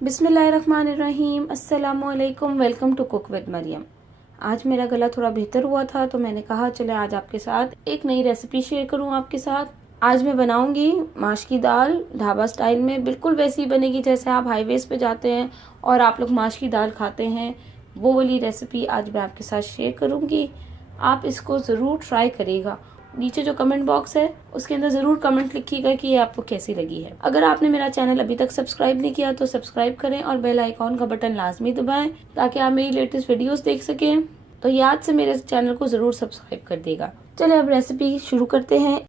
बिस्मिल्लाहिर्रहमानिर्रहीम, अस्सलामुअलैकुम, welcome to cook with Mariam. आज मेरा गला थोड़ा बेहतर हुआ था तो मैंने कहा चले आज आपके साथ एक नई रेसिपी शेयर करूं आपके साथ। आज मैं बनाऊंगी माश की दाल ढाबा स्टाइल में, बिल्कुल वैसी बनेगी जैसे आप हाईवेज पे जाते हैं और आप लोग माश की दाल खाते हैं, वो वाली रेसिपी आज मैं आपके साथ शेयर करूंगी। आप इसको ज़रूर ट्राई करिएगा। नीचे जो कमेंट बॉक्स है उसके अंदर ज़रूर कमेंट लिखिएगा कि ये आपको कैसी लगी है। अगर आपने मेरा चैनल अभी तक सब्सक्राइब नहीं किया तो सब्सक्राइब करें और बेल आइकॉन का बटन लाजमी दबाएं ताकि आप मेरी लेटेस्ट वीडियोस देख सकें। तो याद से मेरे चैनल को ज़रूर सब्सक्राइब कर देगा। चलिए अब रेसिपी शुरू करते हैं।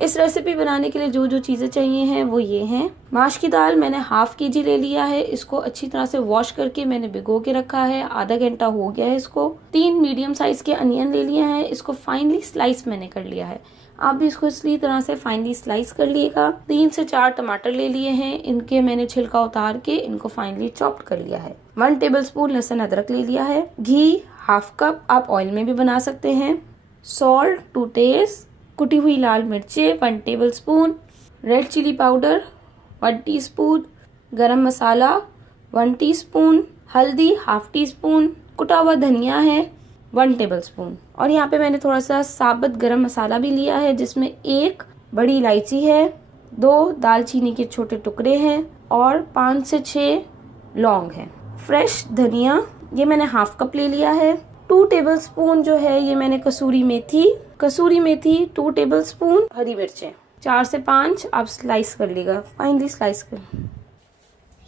इस रेसिपी बनाने के लिए जो जो चीज़ें चाहिए हैं वो ये हैं। माश की दाल मैंने हाफ केजी ले लिया है। इसको अच्छी तरह से वॉश करके मैंने भिगो के रखा है, आधा घंटा हो गया है इसको। 3 मीडियम साइज के अनियन ले लिए हैं, इसको फाइनली स्लाइस मैंने कर लिया है। आप भी इसको इसी तरह से फाइनली स्लाइस कर लिएगा। 3 से 4 टमाटर ले लिए हैं, इनके मैंने छिलका उतार के इनको फाइनली चॉप्ड कर लिया है। 1 टेबलस्पून लहसुन अदरक ले लिया है। घी हाफ कप, आप ऑयल में भी बना सकते हैं। सॉल्ट 2 टेस्ट, कुटी हुई लाल मिर्चें 1 tablespoon, red chili powder 1 teaspoon, garam masala 1 teaspoon, हल्दी हाफ टी स्पून, कुटा हुआ धनिया है 1 टेबलस्पून। और यहाँ पे मैंने थोड़ा सा साबुत गरम मसाला भी लिया है जिसमें 1 बड़ी इलायची है, 2 दालचीनी के छोटे टुकड़े हैं और 5 से 6 लौंग हैं। फ्रेश धनिया ये मैंने हाफ कप ले लिया है। 2 टेबलस्पून जो है ये मैंने कसूरी मेथी 2 टेबलस्पून, हरी मिर्चें 4 से 5 आप स्लाइस कर लीजिएगा, फाइनली स्लाइस कर।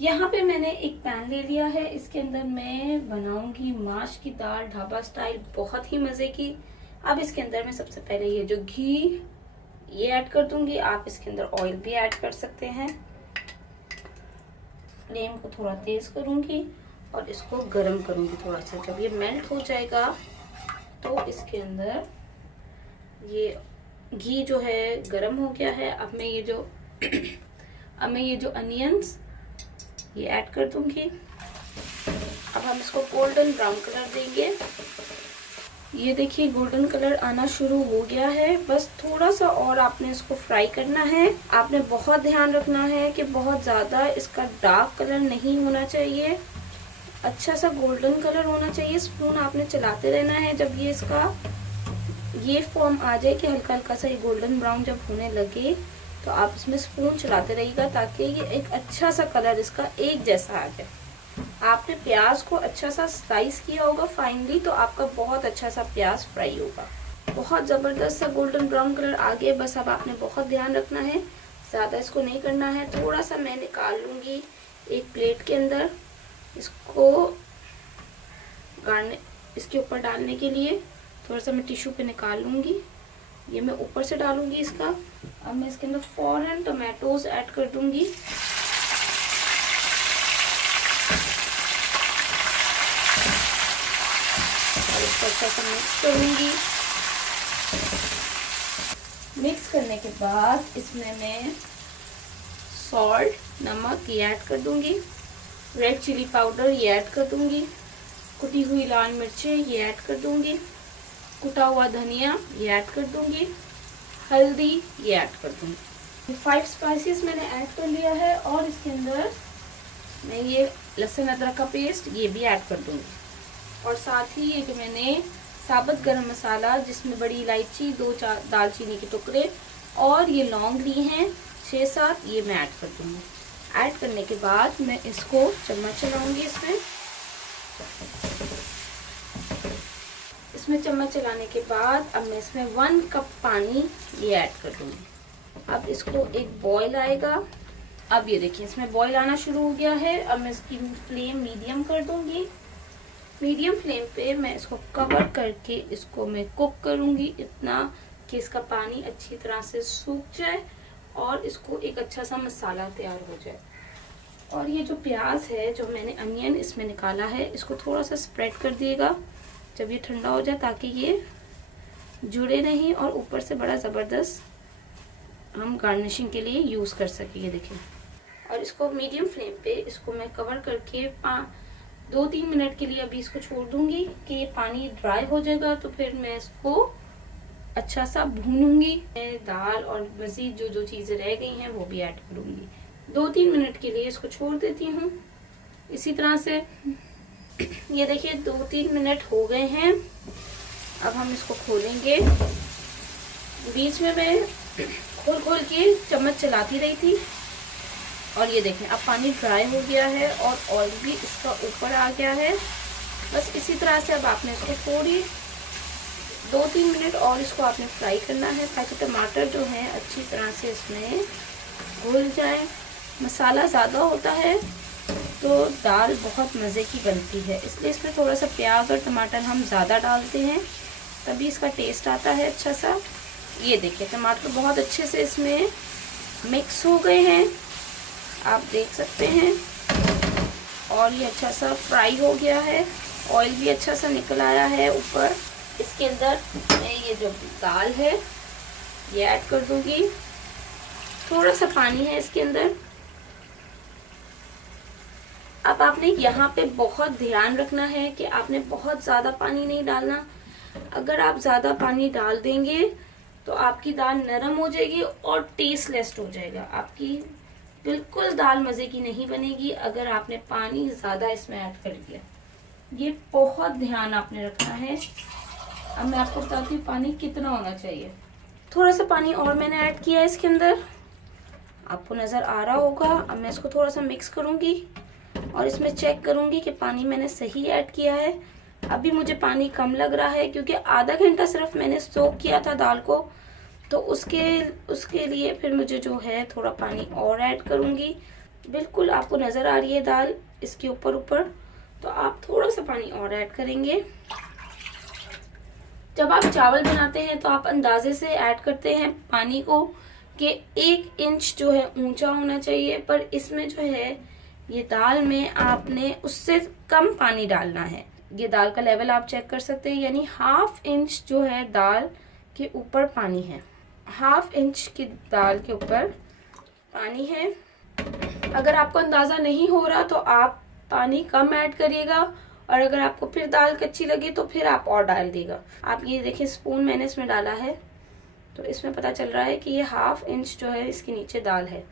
यहाँ पे मैंने एक पैन ले लिया है, इसके अंदर मैं बनाऊंगी माश की दाल ढाबा स्टाइल, बहुत ही मजे की। अब इसके अंदर मैं सबसे पहले ये जो घी ये ऐड कर दूंगी। आप इसके अंदर ऑयल भी ऐड कर सकते हैं। फ्लेम को थोड़ा तेज करूंगी और इसको गर्म करूंगी थोड़ा सा। जब ये मेल्ट हो जाएगा तो इसके अंदर ये घी जो है गरम हो गया है। अब मैं ये जो अनियंस ये ऐड कर दूंगी। अब हम इसको गोल्डन ब्राउन कलर देंगे। ये देखिए गोल्डन कलर आना शुरू हो गया है। बस थोड़ा सा और आपने इसको फ्राई करना है। आपने बहुत ध्यान रखना है कि बहुत ज्यादा इसका डार्क कलर नहीं होना चाहिए, अच्छा सा गोल्डन कलर होना चाहिए। स्पून आपने चलाते रहना है जब ये इसका ये फॉर्म आ जाए कि हल्का हल्का सा ये गोल्डन ब्राउन जब होने लगे तो आप इसमें स्पून चलाते रहिएगा ताकि ये एक अच्छा सा कलर इसका एक जैसा आ जाए। आपने प्याज को अच्छा सा स्लाइस किया होगा फाइनली, तो आपका बहुत अच्छा सा प्याज फ्राई होगा। बहुत जबरदस्त सा गोल्डन ब्राउन कलर आ गया। बस अब आपने बहुत ध्यान रखना है, ज्यादा इसको नहीं करना है। थोड़ा सा मैं निकाल लूंगी एक प्लेट के अंदर, इसको इसके ऊपर डालने के लिए थोड़ा सा मैं टिश्यू पे निकाल लूंगी। ये मैं ऊपर से डालूंगी इसका। अब मैं इसके अंदर फौरन टमाटोज ऐड कर दूंगी। और इसको अच्छा सा मिक्स करूंगी। मिक्स करने के बाद इसमें मैं सॉल्ट नमक ये ऐड कर दूंगी, रेड चिली पाउडर ये ऐड कर दूंगी, कुटी हुई लाल मिर्चें ये ऐड कर दूंगी, कुटा हुआ धनिया ये ऐड कर दूंगी, हल्दी ये ऐड कर दूंगी। 5 स्पाइसेस मैंने ऐड कर लिया है और इसके अंदर मैं ये लहसुन अदरक का पेस्ट ये भी ऐड कर दूंगी। और साथ ही ये जो मैंने साबुत गरम मसाला जिसमें बड़ी इलायची 2 दालचीनी के टुकड़े और ये लौंग ली हैं 6-7 ये मैं ऐड कर दूंगी। ऐड करने के बाद मैं इसको चम्मच चलाऊंगी। इसमें चम्मच चलाने के बाद अब मैं इसमें 1 कप पानी ये ऐड कर दूंगी। अब इसको एक बॉईल आएगा। अब ये देखिए इसमें बॉईल आना शुरू हो गया है। अब मैं इसकी फ्लेम मीडियम कर दूंगी। मीडियम फ्लेम पे मैं इसको कवर करके इसको मैं कुक करूंगी इतना कि इसका पानी अच्छी तरह से सूख जाए और इसको एक अच्छा सा मसाला तैयार हो जाए। और ये जो प्याज है जो मैंने अनियन इसमें निकाला है इसको थोड़ा सा स्प्रेड कर दिएगा जब ये ठंडा हो जाए ताकि ये जुड़े नहीं और ऊपर से बड़ा ज़बरदस्त हम गार्निशिंग के लिए यूज़ कर सकें। ये देखिए। और इसको मीडियम फ्लेम पे इसको मैं कवर करके 2-3 मिनट के लिए अभी इसको छोड़ दूंगी कि ये पानी ड्राई हो जाएगा। तो फिर मैं इसको अच्छा सा भूनूंगी। मैं दाल और मजीद जो जो चीजें रह गई हैं वो भी ऐड करूंगी। 2-3 मिनट के लिए इसको छोड़ देती हूँ इसी तरह से। ये देखिए 2-3 मिनट हो गए हैं। अब हम इसको खोलेंगे। बीच में मैं खोल खोल के चम्मच चलाती रही थी और ये देखें अब पानी ड्राई हो गया है और ऑयल भी इसका ऊपर आ गया है। बस इसी तरह से अब आपने इसको थोड़ी 2-3 मिनट और इसको आपने फ्राई करना है ताकि टमाटर जो है अच्छी तरह से इसमें घुल जाए। मसाला ज़्यादा होता है तो दाल बहुत मज़े की बनती है, इसलिए इसमें थोड़ा सा प्याज और टमाटर हम ज़्यादा डालते हैं तभी इसका टेस्ट आता है अच्छा सा। ये देखिए टमाटर बहुत अच्छे से इसमें मिक्स हो गए हैं, आप देख सकते हैं। और ये अच्छा सा फ्राई हो गया है, ऑयल भी अच्छा सा निकल आया है ऊपर। इसके अंदर मैं ये जो दाल है ये ऐड कर दूंगी। थोड़ा सा पानी है इसके अंदर। अब आपने यहाँ पे बहुत ध्यान रखना है कि आपने बहुत ज़्यादा पानी नहीं डालना। अगर आप ज़्यादा पानी डाल देंगे तो आपकी दाल नरम हो जाएगी और टेस्टलेस हो जाएगा। आपकी बिल्कुल दाल मज़े की नहीं बनेगी अगर आपने पानी ज़्यादा इसमें ऐड कर दिया। ये बहुत ध्यान आपने रखना है। अब मैं आपको बताती हूँ पानी कितना होना चाहिए। थोड़ा सा पानी और मैंने ऐड किया है इसके अंदर, आपको नज़र आ रहा होगा। अब मैं इसको थोड़ा सा मिक्स करूँगी और इसमें चेक करूँगी कि पानी मैंने सही ऐड किया है। अभी मुझे पानी कम लग रहा है क्योंकि आधा घंटा सिर्फ मैंने सोक किया था दाल को, तो उसके लिए फिर मुझे जो है थोड़ा पानी और ऐड करूँगी। बिल्कुल आपको नज़र आ रही है दाल इसके ऊपर ऊपर, तो आप थोड़ा सा पानी और ऐड करेंगे। जब आप चावल बनाते हैं तो आप अंदाजे से ऐड करते हैं पानी को कि 1 इंच जो है ऊंचा होना चाहिए, पर इसमें जो है ये दाल में आपने उससे कम पानी डालना है। ये दाल का लेवल आप चेक कर सकते हैं, यानी 1/2 इंच जो है दाल के ऊपर पानी है। 1/2 इंच की दाल के ऊपर पानी है। अगर आपको अंदाजा नहीं हो रहा तो आप पानी कम ऐड करिएगा, और अगर आपको फिर दाल कच्ची लगे तो फिर आप और डाल देगा। आप ये देखिए स्पून मैंने इसमें डाला है तो इसमें पता चल रहा है कि ये 1/2 इंच जो है इसके नीचे दाल है।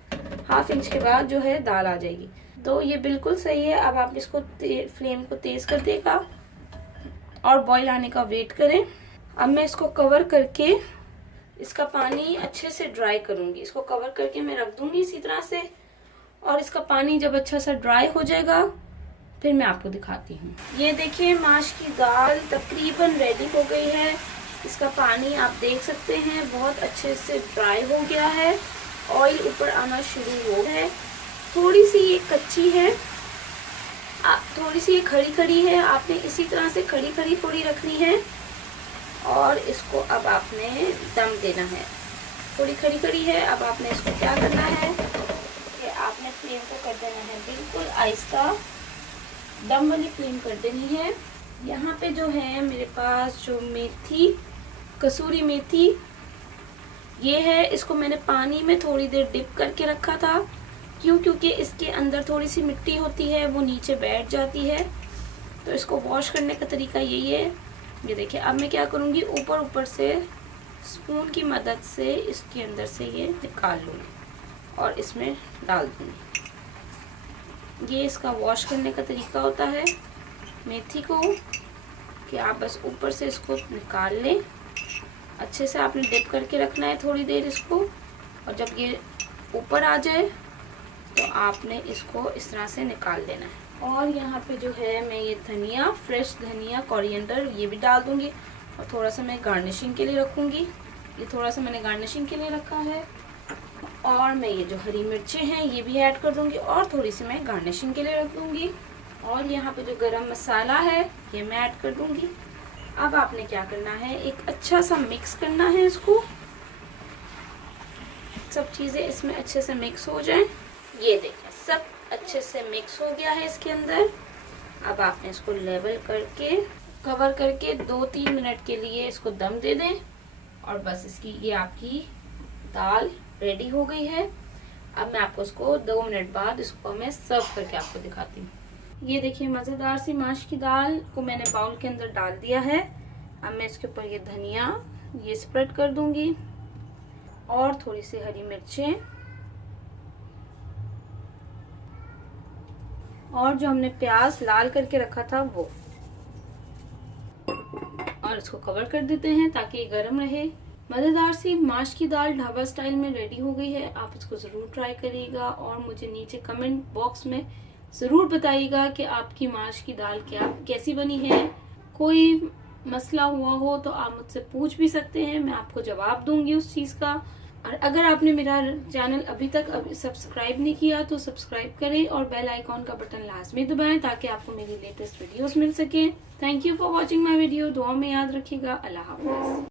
1/2 इंच के बाद जो है दाल आ जाएगी, तो ये बिल्कुल सही है। अब आप इसको फ्लेम को तेज कर देगा और बॉईल आने का वेट करें। अब मैं इसको कवर करके इसका पानी अच्छे से ड्राई करूंगी। इसको कवर करके मैं रख दूंगी इसी तरह से, और इसका पानी जब अच्छा सा ड्राई हो जाएगा फिर मैं आपको दिखाती हूँ। ये देखिए माश की दाल तकरीबन रेडी हो गई है। इसका पानी आप देख सकते हैं बहुत अच्छे से ड्राई हो गया है, ऑयल ऊपर आना शुरू हो गया है। थोड़ी सी ये कच्ची है, थोड़ी सी ये खड़ी खड़ी है, आपने इसी तरह से खड़ी खड़ी थोड़ी रखनी है और इसको अब आपने दम देना है। थोड़ी खड़ी खड़ी है, अब आपने इसको क्या करना है कि आपने फ्लेम को कर देना है बिल्कुल आहिस्ता, दम वाली फ्लेम कर देनी है। यहाँ पे जो है मेरे पास जो मेथी, कसूरी मेथी ये है, इसको मैंने पानी में थोड़ी देर डिप करके रखा था। क्यों? क्योंकि इसके अंदर थोड़ी सी मिट्टी होती है, वो नीचे बैठ जाती है, तो इसको वॉश करने का तरीका यही है। ये देखिए अब मैं क्या करूँगी, ऊपर ऊपर से स्पून की मदद से इसके अंदर से ये निकाल लूँगी और इसमें डाल दूँगी। ये इसका वॉश करने का तरीका होता है मेथी को, कि आप बस ऊपर से इसको निकाल लें। अच्छे से आपने डिप करके रखना है थोड़ी देर इसको, और जब ये ऊपर आ जाए तो आपने इसको इस तरह से निकाल देना है। और यहाँ पे जो है मैं ये धनिया, फ्रेश धनिया, कोरिएंडर ये भी डाल दूँगी, और थोड़ा सा मैं गार्निशिंग के लिए रखूँगी। ये थोड़ा सा मैंने गार्निशिंग के लिए रखा है। और मैं ये जो हरी मिर्चें हैं ये भी ऐड कर दूँगी, और थोड़ी सी मैं गार्निशिंग के लिए रख दूँगी। और यहाँ पे जो गरम मसाला है ये मैं ऐड कर दूँगी। अब आपने क्या करना है, एक अच्छा सा मिक्स करना है इसको, सब चीज़ें इसमें अच्छे से मिक्स हो जाएं। ये देखिए सब अच्छे से मिक्स हो गया है इसके अंदर। अब आपने इसको लेवल करके कवर करके 2-3 मिनट के लिए इसको दम दे दें, और बस इसकी ये आपकी दाल रेडी हो गई है। अब मैं आपको इसको 2 मिनट बाद इसको मैं सर्व करके आपको दिखाती हूँ। ये देखिए मज़ेदार सी माश की दाल को मैंने बाउल के अंदर डाल दिया है। अब मैं इसके ऊपर ये धनिया ये स्प्रेड कर दूंगी और थोड़ी सी हरी मिर्चें और जो हमने प्याज लाल करके रखा था वो, और इसको कवर कर देते हैं ताकि ये गर्म रहे। मजेदार सी माश की दाल ढाबा स्टाइल में रेडी हो गई है। आप इसको जरूर ट्राई करिएगा और मुझे नीचे कमेंट बॉक्स में जरूर बताइएगा कि आपकी माश की दाल कैसी बनी है। कोई मसला हुआ हो तो आप मुझसे पूछ भी सकते हैं, मैं आपको जवाब दूंगी उस चीज का। और अगर आपने मेरा चैनल अभी तक सब्सक्राइब नहीं किया तो सब्सक्राइब करें और बेल आइकॉन का बटन लाजमी दबाएं ताकि आपको मेरी लेटेस्ट वीडियोस मिल सके। Thank you for watching my video. दुआ में याद रखिएगा। अल्लाह हाफिज।